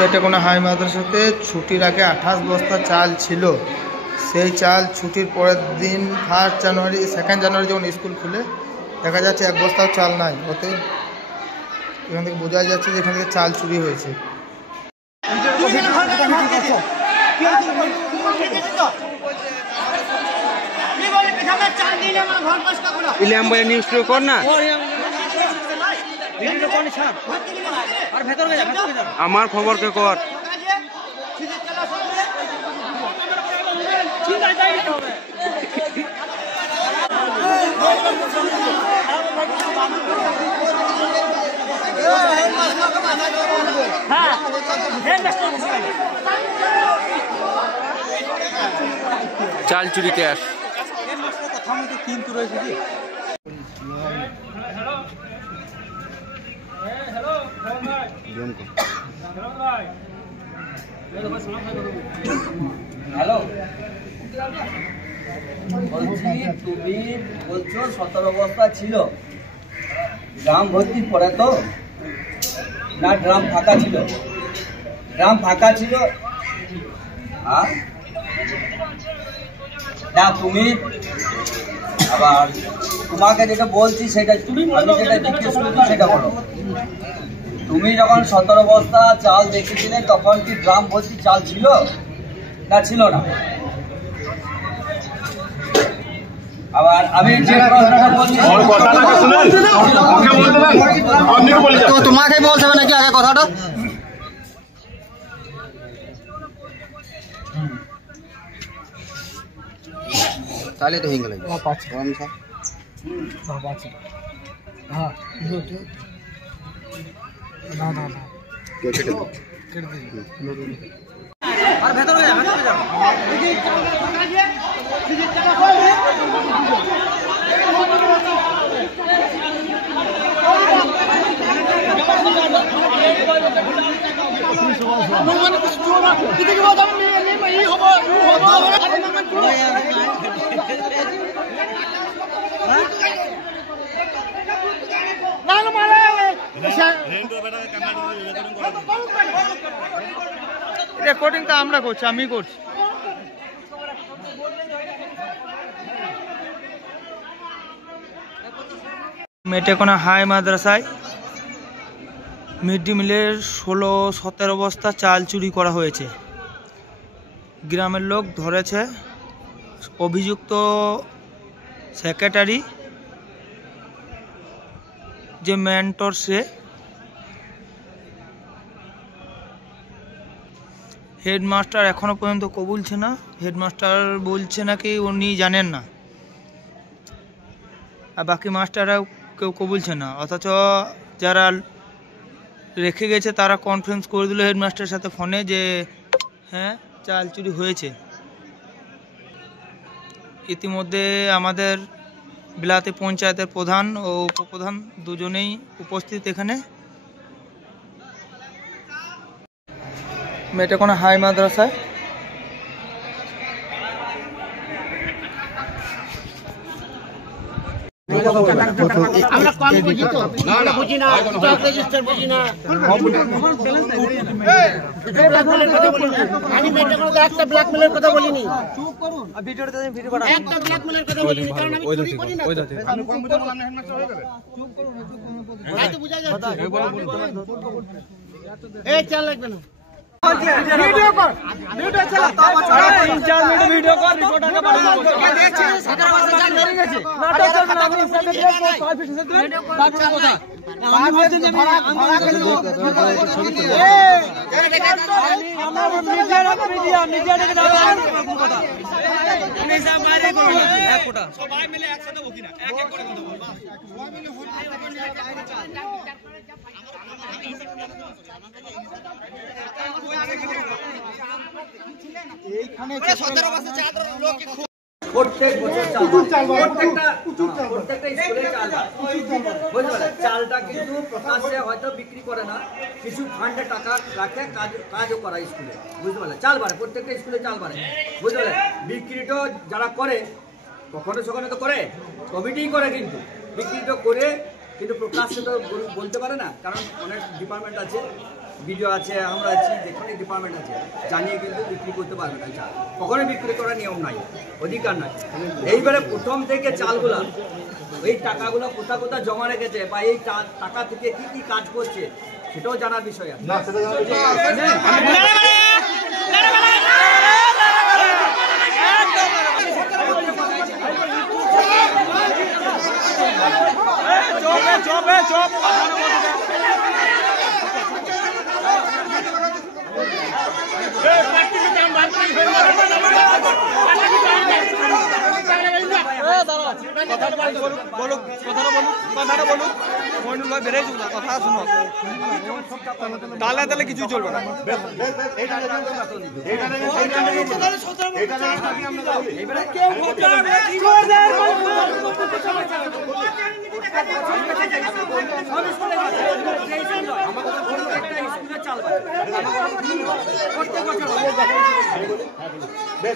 মেটেকোনা high মাদ্রাসাতে ছুটির আগে 28 বস্তা চাল ছিল। সেই চাল ছুটির পরের দিন 1 জানুয়ারি 2 জানুয়ারি যখন স্কুল খুলে দেখা যাচ্ছে 1 বস্তাও চাল নাই। ওতে এখান থেকে বোঝা যাচ্ছে যে এখান থেকে চাল চুরি হয়েছে। আমার খবর কে কর চাল চুরি ক্যাশ কিন্তু রয়েছে কি হ্যালো বলছি তুমি বলছো 17 বস্তা ছিল, ড্রাম ভর্তি পড়ে তো না ড্রাম ফাঁকা ছিল? ড্রাম ফাঁকা ছিল। না তুমি আবার তোমাকে যেটা বলছি সেটা আমি যেটা জিজ্ঞেস করছি সেটা বলো। তুমি যখন 17 বস্তা চাল দেখেছিলে তখন কি ড্রাম ভর্তি চাল ছিল না ছিল না? আবার আমি যে প্রশ্নটা বলছি তোমাকে বলতে হবে নাকি আগে কথাটা? তাহলে তো হয়ে গেল। আর ভেতরে যাও রেকর্ডিংটা আমরা করছি, আমি করছি। মেটেকোনা হাই মাদ্রাসায় মিড ডে মিলের 16-17 বস্তা চাল চুরি করা হয়েছে। গ্রামের লোক ধরেছে। অভিযুক্ত সেক্রেটারি যে মেন্টর সে হেডমাস্টার এখনো পর্যন্ত কবুলছে না। হেডমাস্টার বলছে নাকি উনি জানেন না, আর বাকি মাস্টাররাও কেউ কবুলছে না। অথচ যারা রেখে গেছে তারা কনফারেন্স করে দিল হেডমাস্টারের সাথে ফোনে যে হ্যাঁ চাল চুরি হয়েছে। ইতিমধ্যে আমাদের বিলাতি পঞ্চায়েতের প্রধান ও উপপ্রধান দুজনেই উপস্থিত এখানে। মেটেকোনা হাই মাদ্রাসায় আমরা কম বুঝি তো আমরা বুঝি না জব রেজিস্টার বুঝি না আমি মেটেকোনাতে একটা ব্ল্যাকমেলের কথা বলিনি। চুপ করুন ভিডিওতে ভিডিও বানান। একটা ব্ল্যাকমেলের কথা বলিনি কারণ আমি চুরি করি না। আমি কম বুঝে বললাম না হেডমাস্টার হয়ে গেল। চুপ করুন এই তো বুঝা যাচ্ছে। এই চাল লাগবে না ভিডিও কর ভিডিও চালা 3-4 মিনিট ভিডিও কর রিপোর্টারকে পাঠাবো। কে দেখছে 17 বছর জান ধরে গেছে নাটক করবে না আপনি সাথে দেখো 6 ফিট সাথে তারপর কথা আমি বলছি যে ধরা করে দেব। এই দেখা আমরা মিডিয়া দেখে দাও কথা আমি সব মারে করব এক ফোঁটা সবাই মিলে একসাথে বকি না এক এক করে কথা বল বাস সবাই মিলে হোল এইখানে 17 বছর চাদর লোক প্রত্যেক বছর প্রত্যেকটা স্কুলে চাল বুঝলে চালটা কিন্তু প্রকাশ্যে হয়তো বিক্রি করে না, কিছু ফান্ডে টাকা রাখে কাজও করা স্কুলে বুঝতে পারলে। চাল বাড়ে প্রত্যেকটা স্কুলে চাল বাড়ে বুঝতে পারলে। বিক্রিটা যারা করে কখনো সখনো তো করে, কমিটি করে, কিন্তু বিক্রিটা করে কিন্তু প্রকাশ্যে তো বলতে পারে না, কারণ অনেক ডিপার্টমেন্ট আছে ভিডিও আছে, আমরা আছি, যেখানে ডিপার্টমেন্ট আছে, জানিয়ে কিন্তু বিক্রি করতে পারবে না চাল। কখনোই বিক্রি করার নিয়ম নাই, অধিকার নাই। এইবারে প্রথম থেকে চালগুলা এই টাকাগুলো কোথা কোথা জমা রেখেছে বা এই টাকা থেকে কি কি কাজ করছে সেটাও জানার বিষয় আছে। তাহলে কিছু চলবে না।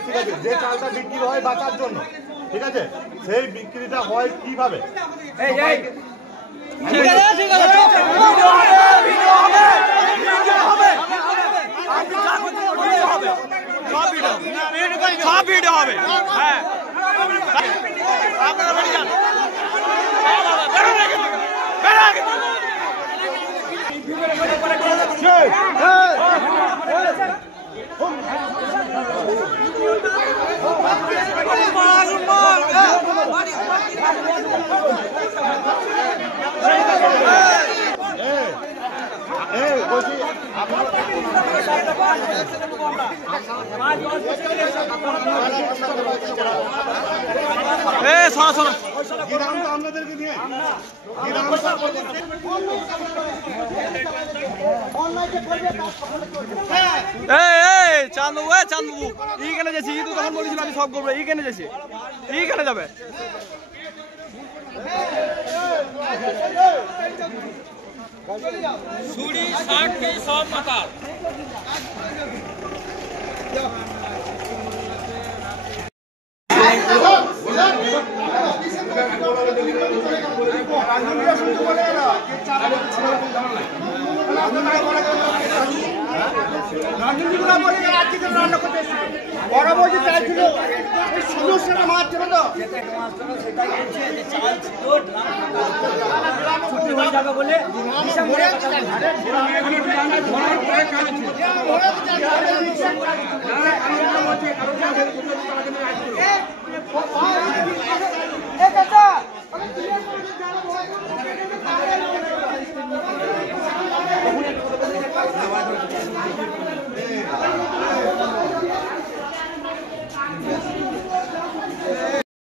ঠিক আছে, যে চালটা বিক্রি হয় বাঁচার জন্য, ঠিক আছে, সেই বিক্রিটা হয় কিভাবে? সব ভিডিও হবে। হ্যাঁ, আপনারা বাড়ি যান। আপনাদেরকে নিয়ে চান্দু চান্দু এইখানে যাচ্ছি, তুই তখন বলেছিল আমি সব করবো, এইখানে যাচ্ছি, এইখানে যাবে। ছুরি শার্ট কে সব মাথা বলে